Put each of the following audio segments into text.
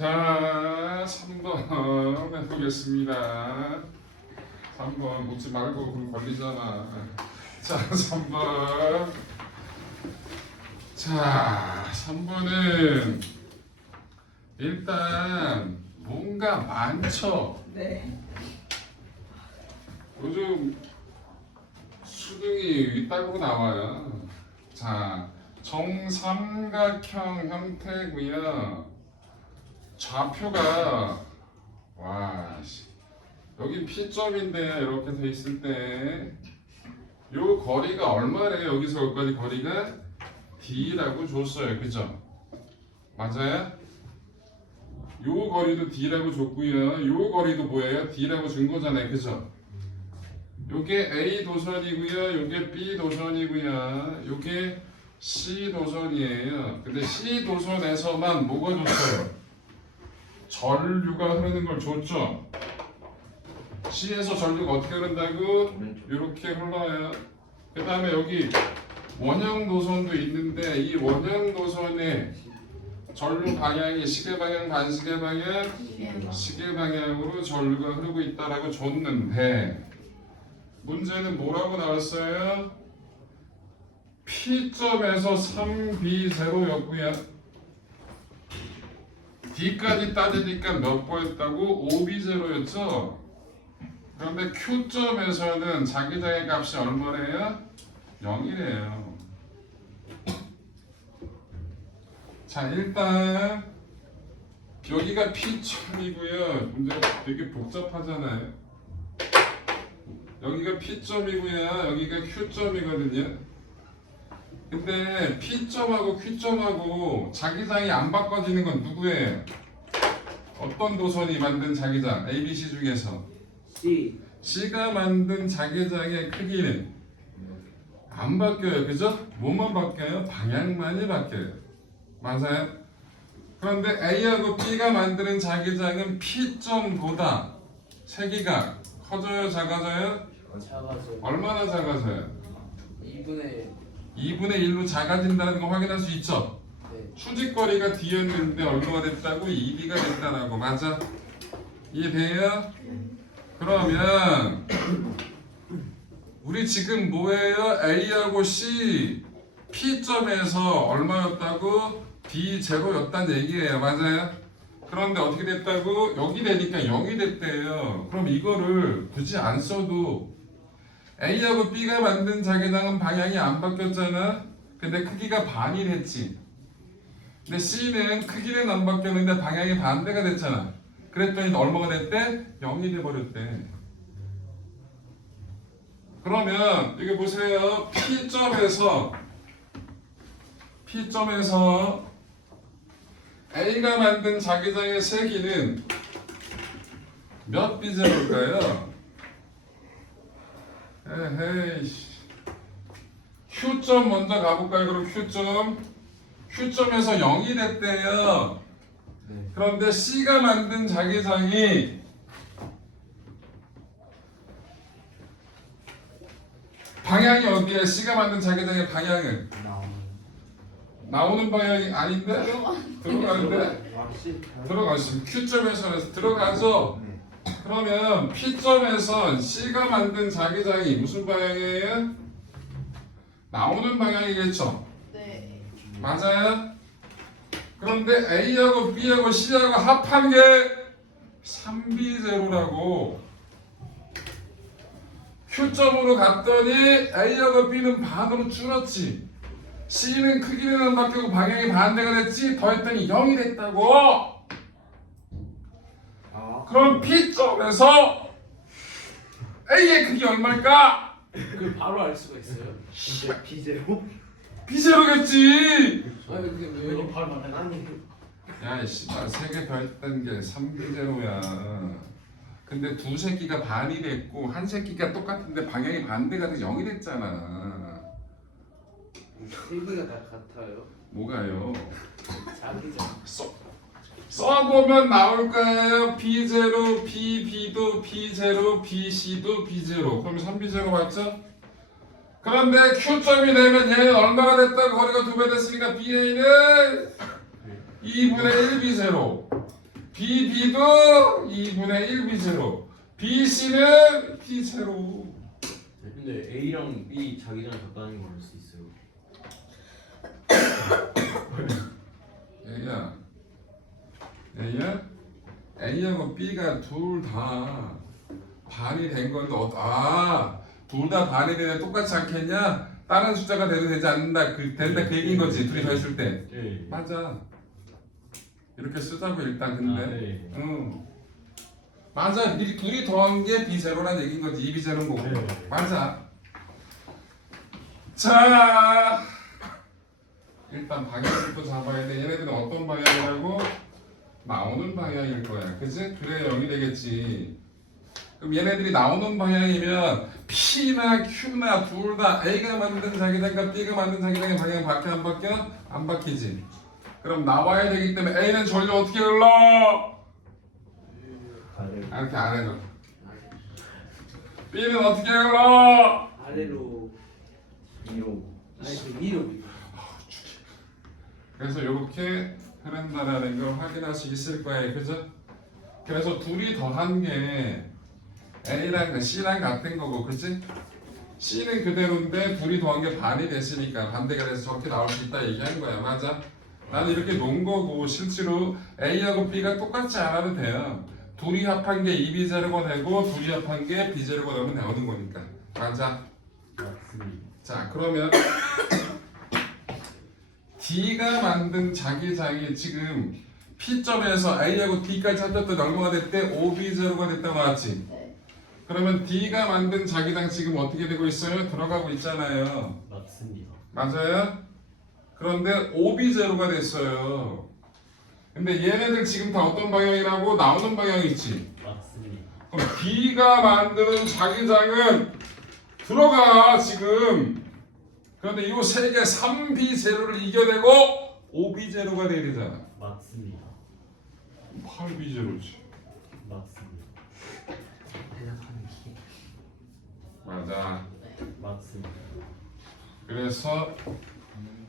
자, 3번 해보겠습니다. 3번 묻지 말고 그럼 걸리잖아. 자, 3번. 자, 3번은 일단 뭔가 많죠. 네. 요즘 수능이 이따구로 나와요. 자, 정삼각형 형태고요. 좌표가 여기 P점인데 이렇게 돼 있을 때 요 거리가 얼마래요? 여기서 여기까지 거리가 D라고 줬어요. 그죠? 맞아요? 요 거리도 D라고 줬고요. 요 거리도 뭐예요? D라고 준 거잖아요. 그죠? 요게 A 도선이고요. 요게 B 도선이고요. 요게 C 도선이에요. 근데 C 도선에서만 뭐가 줬어요? 전류가 흐르는 걸 줬죠. C에서 전류가 어떻게 흐른다고? 이렇게 흘러요. 그 다음에 여기 원형 도선도 있는데 이 원형 도선의 전류 방향이 시계 방향, 반시계 방향, 시계 방향으로 전류가 흐르고 있다라고 줬는데 문제는 뭐라고 나왔어요? P점에서 3B0였고요. D까지 따지니까 몇 보였다고? 5B0였죠? 그런데 Q점에서는 자기장의 값이 얼마래요? 0이래요. 자, 일단 여기가 P점이고요. 문제 되게 복잡하잖아요. 여기가 P점이고요. 여기가 Q점이거든요. 근데 P점하고 Q점하고 자기장이 안 바꿔지는 건 누구예요? 어떤 도선이 만든 자기장? A, B, C 중에서 C가 만든 자기장의 크기는 안 바뀌어요. 그죠? 뭐만 바뀌어요? 방향만이 바뀌어요. 맞아요? 그런데 A하고 B가 만드는 자기장은 P점보다 세기가 커져요? 작아져요? 작아져. 얼마나 작아져요? 2분의 2분의 1로 작아진다는 거 확인할 수 있죠? 네. 수직거리가 D였는데 얼마가 됐다고? 2B가 됐다라고. 맞아? 이해돼요? 그러면 우리 지금 뭐예요? A하고 C P점에서 얼마였다고? D0였다는 얘기예요. 맞아요? 그런데 어떻게 됐다고? 여기 되니까 0이 됐대요. 그럼 이거를 굳이 안 써도 A하고 B가 만든 자기장은 방향이 안 바뀌었잖아. 근데 크기가 반이 됐지. 근데 C는 크기는 안 바뀌었는데 방향이 반대가 됐잖아. 그랬더니 얼마가 됐대? 0이 돼버렸대. 그러면 여기 보세요. P점에서 A가 만든 자기장의 세기는 몇 B제로일까요? 에헤이. Q점 먼저 가볼까요? 그럼 Q점에서 0이 됐대요. 네. 그런데 C가 만든 자기장이 방향이 어디에? C가 만든 자기장의 방향은 나오는 방향이 아닌데? 들어가는데? 들어가시면 Q점에서 들어가죠? 그러면 P점에선 C가 만든 자기장이 무슨 방향이에요? 나오는 방향이겠죠? 네. 맞아요? 그런데 A하고 B하고 C하고 합한 게 3B0라고. Q점으로 갔더니 A하고 B는 반으로 줄었지. C는 크기는 안 바뀌고 방향이 반대가 됐지. 더했더니 0이 됐다고. 그럼 P점에서 A의 크기 얼마일까? 그 바로 알 수가 있어요. 비제로? B0겠지. 아니 그게 왜요? 바로 말해. 아니 야, 씨발 세개 더했던 게 3B0야. 근데 두 새끼가 반이 됐고 한 새끼가 똑같은데 방향이 반대가 돼서 0이 됐잖아. 세기가 다 같아요. 뭐가요? 자기장. 써보면 나올 거예요. B0, BB도 B0, BC도 B0. 그럼 3B0 맞죠? 그런데 Q점이 되면 얘는 얼마가 됐다? 거리가 2배 됐으니까 BA는 2분의 1B0. BB도 2분의 1 B0. BC는 B0. 근데 A랑 B 자기장 같다는 걸 알 수 있어요. A야 A하고 B가 둘 다 반이 된 건데 둘 다 반이 되면 똑같지 않겠냐? 다른 숫자가 돼도 되지 않는다. 된다 그 얘기인 거지. 둘이 더했을 때. 네. 맞아. 이렇게 쓰자고 일단 근데. 네. 응. 맞아. 둘이 더한 게 B0라는 얘기인 거지. 2B0는 거고. 네. 맞아. 자, 일단 방향부터 잡아야 돼. 얘네들은 어떤 방향이라고? 나오는 방향일 거야. 그치? 그래 0이 되겠지. 그럼 얘네들이 나오는 방향이면 P나 Q나 둘 다 A가 만든 자기장과 B가 만든 자기장의 방향 바뀌어 안 바뀌어? 안 바뀌지. 그럼 나와야 되기 때문에 A는 전류 어떻게 흘러? 이렇게 아래로. B는 어떻게 흘러? 아래로. 위로. 아니 그 위로. 그래서 이렇게 흐른다라는 걸 확인할 수 있을 거예요. 그죠? 그래서 둘이 더한 게 A랑 C랑 같은 거고, 그치? C는 그대로인데 둘이 더한 게 반이 됐으니까 반대가 돼서 저렇게 나올 수 있다 얘기한 거야. 맞아? 나는 이렇게 놓은 거고 실제로 A하고 B가 똑같지 않아도 돼요. 둘이 합한 게 2B0가 되고 둘이 합한 게 B0가 되면 나오는 거니까. 맞아? 맞습니다. 자, 그러면 D가 만든 자기장이 지금 P점에서 A하고 D까지 합쳤더니 얼마가 됐대? 5B0가 됐다고 나왔지? 네. 그러면 D가 만든 자기장 지금 어떻게 되고 있어요? 들어가고 있잖아요. 맞습니다. 맞아요? 그런데 5B0가 됐어요. 근데 얘네들 지금 다 어떤 방향이라고? 나오는 방향이 있지? 맞습니다. 그럼 D가 만드는 자기장은 들어가 지금. 그런데 이 세 개 3B0를 이겨내고 5B0가 돼야 되잖아. 맞습니다. 8B0지. 맞습니다. 맞아. 맞습니다. 그래서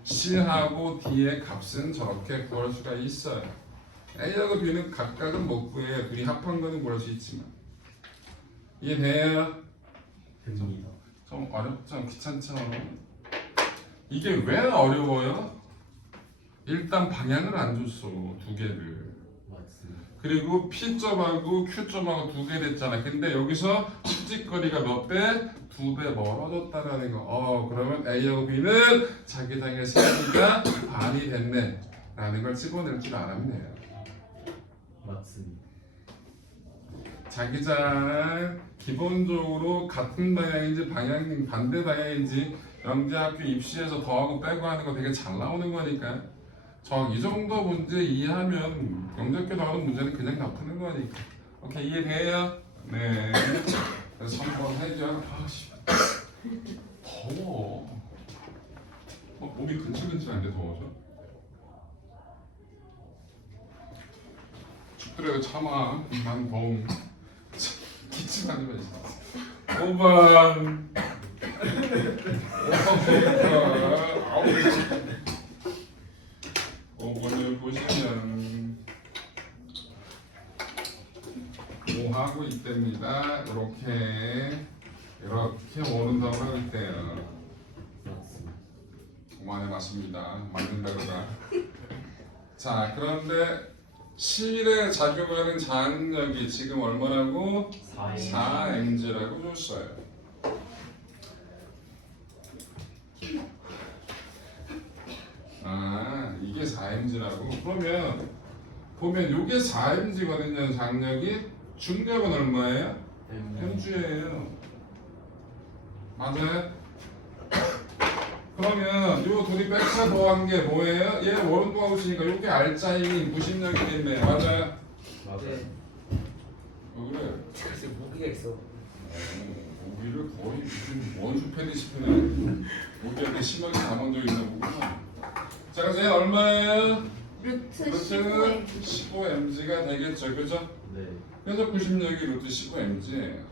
C하고 D의 값은 저렇게 구할 수가 있어요. A하고 B는 각각은 못 구해요. 둘이 합한 거는 구할 수 있지만. 이해돼요? 됩니다. 좀 어렵죠? 귀찮죠? 이게 왜 어려워요? 일단 방향을 안 줬어. 두 개를. 맞습니다. 그리고 P점하고 Q점하고 두 개 됐잖아. 근데 여기서 수직거리가 몇 배? 2배 멀어졌다라는 거. 그러면 A하고 B는 자기장의 세기가 반이 됐네 라는 걸 집어낼 줄 알았면 돼요. 맞습니다. 자기장 기본적으로 같은 방향인지 방향 반대 방향인지 영재학교 입시에서 더하고 빼고 하는 거 되게 잘 나오는 거니까 이 정도 문제 이해하면 영재학교 나오는 문제는 그냥 다 푸는 거니까. 오케이, 이해돼요? 네. 그래서 3번 해결. 아씨 더워. 몸이 근질근질한데 더워져? 춥더라도 참아. 난 더움. 기침하지 마. 5번. 5번을 보시면 5하고 있답니다. 이렇게 오른다고 하고 있대요. 맞습니다. 5만에 맞습니다. 맞는 대로가. 자, 그런데 실에 작용하는 장력이 지금 얼마라고? 4mg라고 줬어요. 이게 4mg라고? 그러면 보면 이게 4mg거든요. 장력이. 중력은 얼마예요? mg예요. 맞아요? 그러면 요 둘이 백차 더한 게 뭐예요? 얘 원동하고 있으니까 요게 R자임이 무심력이 됐네. 맞아요? 네. 그래? 제가 지금 모기가 있어. 모기를 거의 무슨 원수 패디시피는 모기한테 심하게 담은 적이 있나 보구나. 자, 그래서 얘 얼마예요? 루트 루트 15mg. 15mg가 되겠죠, 그죠? 네. 그래서 구심력이 루트 15mg예요.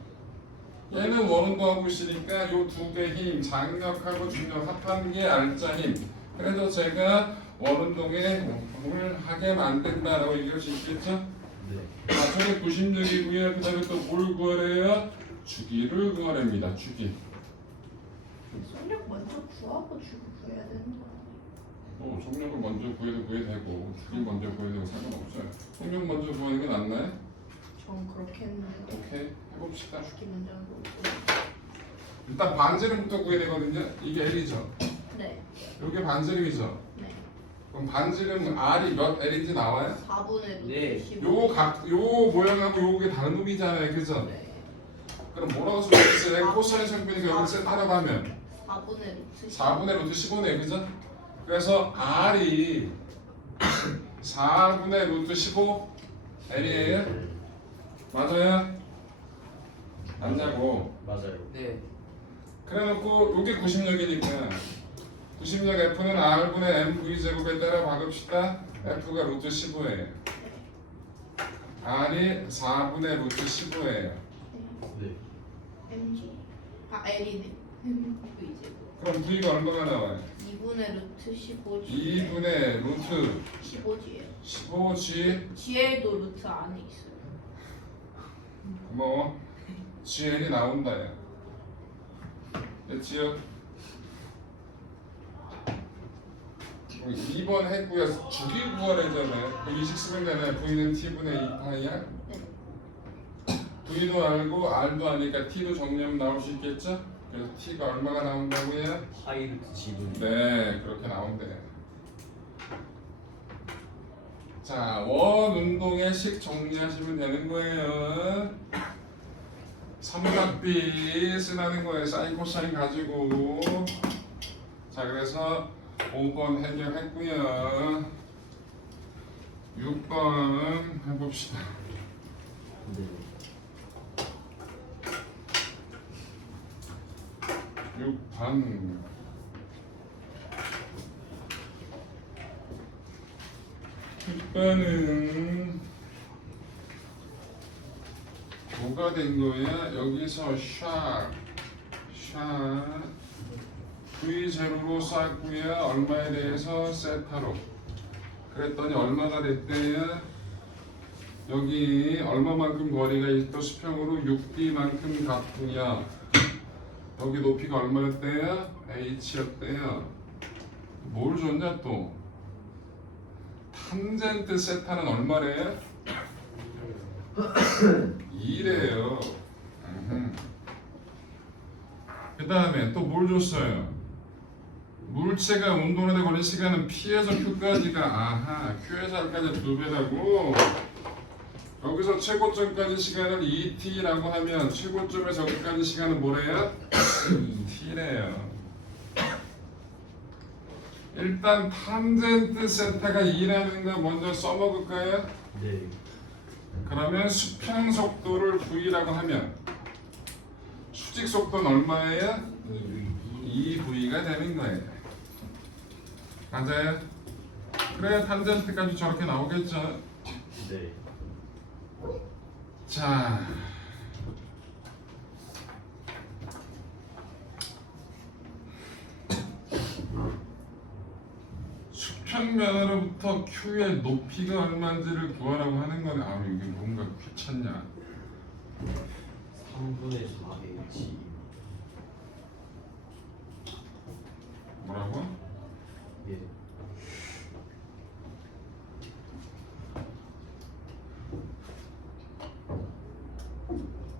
얘는 원운동하고 있으니까 요 두 개 힘, 장력하고 중력 합한 게 R자 힘. 그래서 제가 원운동에 뭘 하게 만든다라고 얘기할 수 있겠죠? 네. 자, 1996이고요. 그 다음에 또 뭘 구하래요? 주기를 구하랍니다. 주기. 속력 먼저 구하고 주고 구해야 되는 거 아니에요? 속력을 먼저 구해도 되고 주기 먼저 구해도 상관없어요. 속력 먼저 구하는 게 낫나요? 전 그렇게 했는데 오케이, 해봅시다. 주기 먼저 하고 일단 반지름부터 구해야 되거든요. 이게 L이죠. 네, 이게 반지름이죠. 네. 그럼 반지름 R이 몇 L인지 나와요? 4분의 네. 루트 15. 요 모양하고 요게 다른 놈이잖아요, 그죠? 네. 그럼 뭐라고 쓸 수 있어요? 코사인 성분이니까 여기 세타라고 하면 4분의 루트 4분의 루트 15네, 그죠? 그래서 R이 4분의 루트 15 L이에요? 맞아요? 맞냐고. 맞아요. 네. 그래놓고 요게 90력이니까 90력 F는 R분의 MV 제곱에 따라 박읍시다. F가 루트 15예요. R이 4분의 루트 15예요. 네. MG L이네. 이제 그럼 V가 얼마가 나와요? 2분의 루트 15G 2분의 루트 15G예요. 15G. GL도 루트 안에 있어요. 고마워. GL이 나온다 야. 됐지요? 2번 했고요. 주기 구하래잖아요. 그 이식 쓰면 되나요? V는 T분의 2파이야? 네. V도 알고 R도 아니까 T도 정리하면 나올 수 있겠죠? 그래서 T가 얼마가 나온다고요? 파이 루트 G분. 네, 그렇게 나온대. 자, 원 운동의 식 정리하시면 되는 거예요. 삼각비 쓰라는 거예요. 사인 코사인 가지고. 자, 그래서 5번 해결했고요. 6번 해봅시다. 네. 6번. 이번은 뭐가 된 거야? 여기서 샷 V0로 쌓고요. 얼마에 대해서 세타로. 그랬더니 얼마가 됐대요? 여기 얼마만큼 거리가 있고 수평으로 6D만큼 같고요. 여기 높이가 얼마였대요? H였대요. 뭘 줬냐 또? 탄젠트 세타는 얼마래요? 2래요. 그 다음에 또 뭘 줬어요? 물체가 운동하다 걸린 시간은 P에서 Q까지가 아하 Q에서 R까지 2배라고. 여기서 최고점까지 시간을 2t라고 하면 최고점에서 여기까지 시간은 뭐래요? t래요. 일단 탄젠트 세타가 2라는 거 먼저 써먹을까요? 네. 그러면 수평 속도를 v라고 하면 수직 속도는 얼마예요? 2v가 되는 거예요. 맞아요? 그래야 탄젠트까지 저렇게 나오겠죠. 네. 자, 수평면으로부터 Q의 높이가 얼마인지를 구하라고 하는 거네. 아, 이게 뭔가 귀찮냐? 3분의 4H. 뭐라고? 예.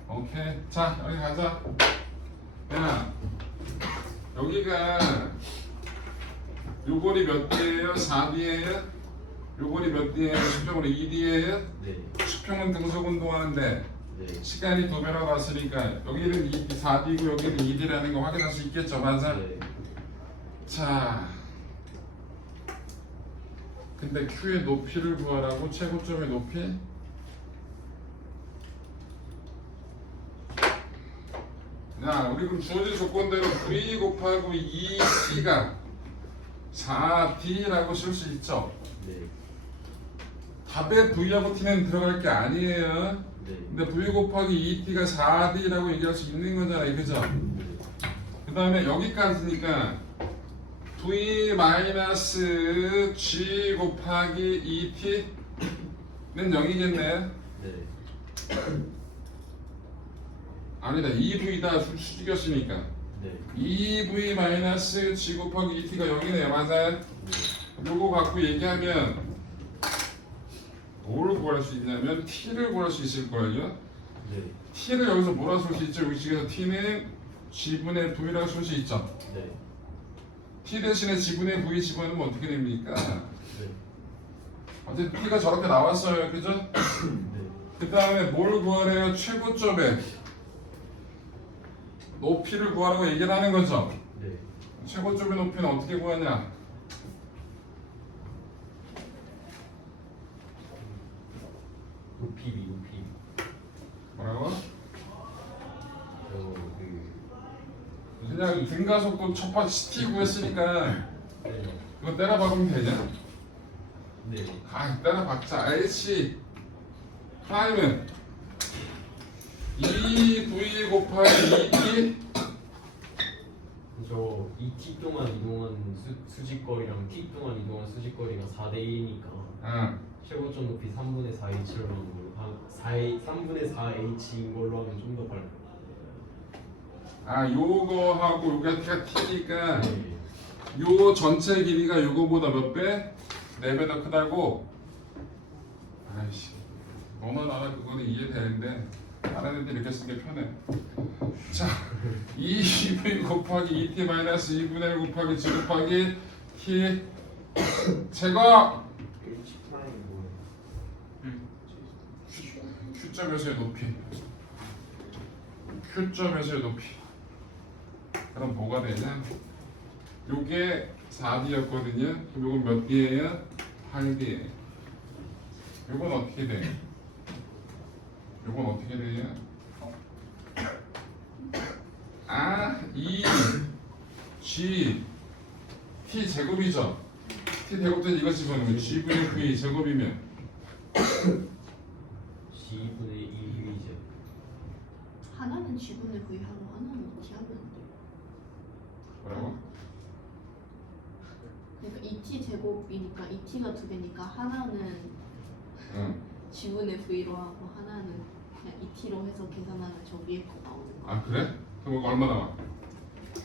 오케이. 자, 여기 가자. 야, 여기가 요거리 몇 D예요? 4D예요? 요거리 몇 D예요? 수평으로 2D예요? 네. 수평은 등속 운동하는데 네. 시간이 2배라고 왔으니까 여기는 4D고 여기는 2D라는 거 확인할 수 있겠죠, 맞아? 네. 자, 근데 Q의 높이를 구하라고. 최고점의 높이? 야, 우리 그럼 주어진 조건대로 V 곱하고 2T가 4D라고 쓸 수 있죠? 네. 답에 V하고 T는 들어갈 게 아니에요. 네. 근데 V 곱하기 2T가 4D라고 얘기할 수 있는 거잖아요, 그죠? 그 다음에 여기까지니까 V 마이너스 G 곱하기 2T는 0이겠네. 네. 아니다 2v다 수직이었으니까 네. 2v 마이너스 g 곱하기 2t가 0이네요. 맞아요? 네. 요거 갖고 얘기하면 뭘 구할 수 있냐면 t를 구할 수 있을 거예요. 네. t를 여기서 뭐라 쓸 수 있죠? 여기 식에서 t는 g분의 v라고 쓸 수 있죠. 네. t 대신에 g분의 v 집어넣으면 어떻게 됩니까? 네. 어쨌든 t가 저렇게 나왔어요. 그죠? 네. 그 다음에 뭘 구하래요? 최고점의 높이를 구하라고 얘기를 하는 거죠. 네. 최고점의 높이는 어떻게 구하냐? 높이 높이. 뭐라고? 그 그냥 등가속도 첫번째 t 구했으니까 네. 이거 때려 박으면 되냐? 네. 때려 박자. h 프라임은 2v 곱하기 2t 저 2t 동안 이동한 수직거리랑 t 동안 이동한 수직거리가 4대 1이니까 최고점 높이 3분의 4h로 하는 걸로 3분의 4h인 걸로 하면 좀 더 빨리. 요거하고 요게 t니까 네. 요 전체 길이가 요거보다 몇 배? 4배 더 크다고? 아이씨 너나 나나 그거는 이해되는데 다른 애들 이렇게 쓰는 게 편해. 자 2v 곱하기 2t 마이너스 2분의 1 곱하기 g 곱하기 t 제거 H 프라임 뭐예요? Q점에서의 높이 Q점에서의 높이. 그럼 뭐가 되냐? 요게 4D였거든요. 요건 몇 D예요? 8D. 요건 어떻게 돼? 요건 어떻게 돼요? 2 G T 제곱이죠? T 제곱된 이거 집어넣으면 G분의 V 제곱이면 G분의 2v죠. 하나는 G분의 V 하고 하나는 T 하면 안 돼요. 뭐라고? 그러니까 2T 제곱이니까 2T가 두 개니까 하나는 응. G분의 V로 하고 하나는 그냥 2T로 해서 계산하면 저 위에 거 나오는 거. 그래? 그럼 이거 얼마 나와?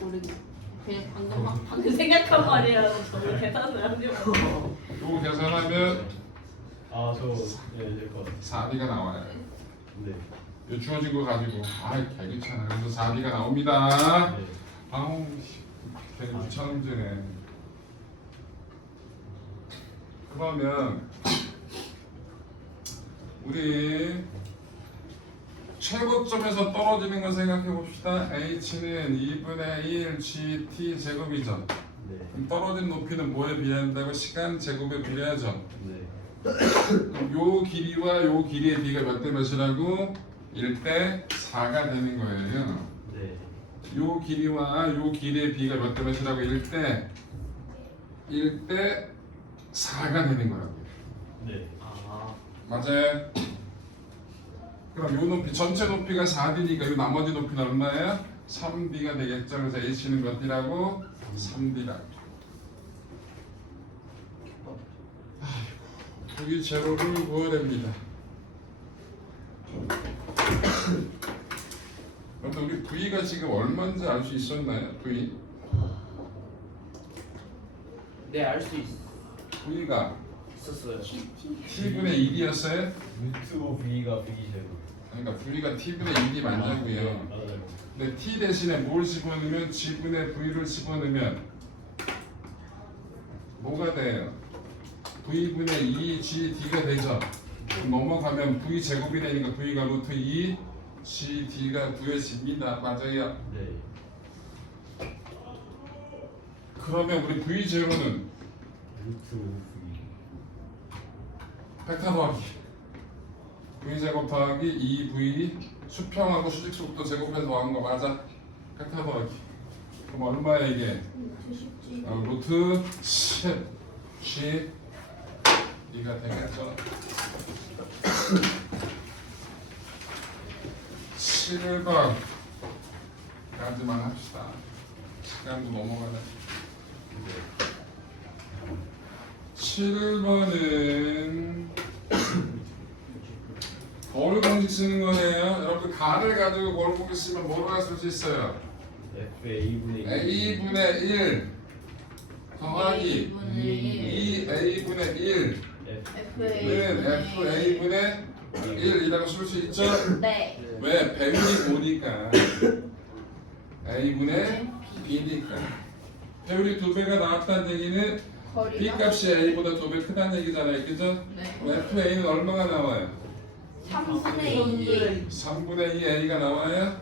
모르겠어. 그냥 방금 생각한 말이라서 저를 계산을 하려고. 요거 계산하면 될것 같아요. 4D가 나와요. 네. 요 주어진 거 가지고 개 귀찮아. 그래서 4D가 나옵니다. 네. 아우 되게 귀찮은 문제네. 그러면 우리 최고점에서 떨어지는 거 생각해 봅시다. h는 2분의 1 gt 제곱이죠. 네. 그럼 떨어진 높이는 뭐에 비례한다고? 시간 제곱에 비례하죠. 네. 그럼 요 길이와 요 길이의 비가 몇 대 몇이라고? 1대 4가 되는 거예요. 네. 요 길이와 요 길이의 비가 몇 대 몇이라고? 1대 4가 되는 거라고. 네. 맞아요. 그럼 요 높이 전체 높이가 4D니까 요 나머지 높이는 얼마예요? 3D가 되겠죠. 그래서 H는 몇 D라고? 3D라고. 여기 제로를 구해야 됩니다. 그런데 우리 V가 지금 얼마인지 알 수 있었나요? V? 네, 알 수 V가 있었어요. T분의 1이었어요? 루트 v가 v제곱. 그러니까 V가 T분의 1이 맞냐고요. 맞아요. 근데 T 대신에 뭘 집어넣으면 G분의 V를 집어넣으면 뭐가 돼요? V분의 2GD가 되죠. 그럼 넘어가면 V 제곱이 되니까 V가 루트 2 GD가 구해집니다. 맞아요. 네. 그러면 우리 V 제로는 루트 v. 벡터 더하기 V 제곱 더하기 2V 수평하고 수직 속도 제곱해서 더한 거 맞아? 벡터 더하기. 그럼 얼마야 이게? 쉽지. 루트 10 G D가 되겠죠. 7번 까지만 합시다. 시간도 넘어가네. 7번은 거울 공식 쓰는 거네요. 여러분 간을 가지고 거울 공식 쓰면 뭐로 쓸 수 있어요? FA분의 A분의 1 더하기 2A분의 1는 FA분의 1이라고 쓸 수 있죠? 네. 왜? 배율이 보니까 A분의 B니까 배율이 2배가 나왔다는 얘기는 B 거리가 값이 A보다 2배 크다는 얘기잖아요. 그죠? 네. FA는 얼마가 나와요? 3분의 2. 3분의 2 A가 나와요?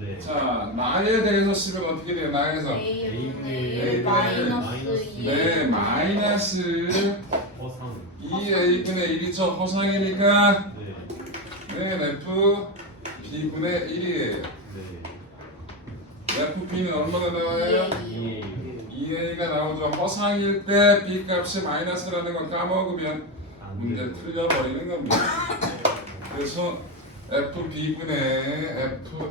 네. 자, 나에 대해서 쓰면 어떻게 돼요? 나에서 A분의 A분의 마이너스 2. 네, 마이너스 허상 2A분의 1이죠. 허상이니까 네. 네, F B분의 1이에요. 네. FB는 얼마가 나와요? 2A가 나오죠. 허상일 때 B 값이 마이너스라는 걸 까먹으면 문제 틀려버리는 겁니다. 그래서 FB분의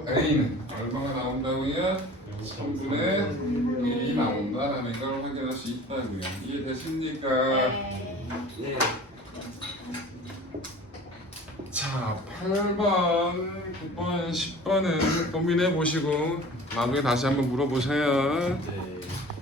FA는 얼마가 나온다고요? 3분의 1이 나온다라는 걸 확인할 수 있다고요. 이해되십니까? 네. 자, 8번, 9번, 10번은 고민해 보시고 나중에 다시 한번 물어보세요. 네.